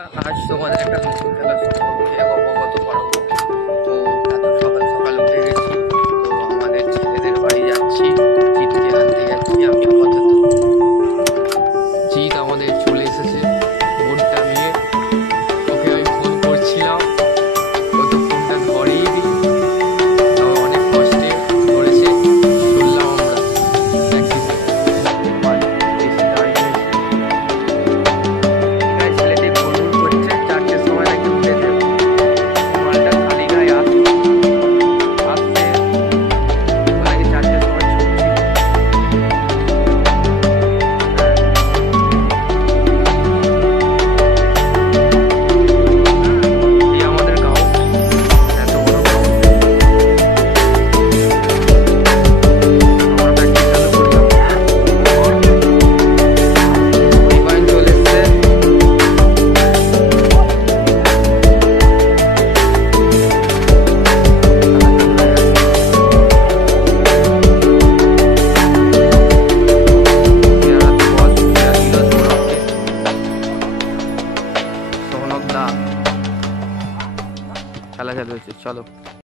আজ তোমাদের একটা নতুন খেলা সম্পর্কে অবগত করাবো। তো এত সকাল সকাল উঠে গেছি, তো আমাদের ছেলেদের বাড়ি যাচ্ছি, জিতকে আনতে যাচ্ছি। আমি আপাতত জিত আমাদের চলে এসেছে বোনটা নিয়ে, ওকে আমি ফোন করছিলাম, ও তো ফোনটা ধরেই নি। তাও অনেক কষ্টে ধরেছে, শুনলাম আমরা প্র্যাকটিসে এসে দাঁড়িয়ে ছেলেটি ফোন করছে, 4টের সময় নাকি উঠে যাবে। মালটা খালি গায়ে আসছে, নাকি 4টের সময় ছুটছি। এই আমাদের গাঁও, এত বড় গাঁও। আমরা প্র্যাকটিস চালু করলাম, ডিভাইন চলে এসছে। খেলা চালু হয়েছে, চলো।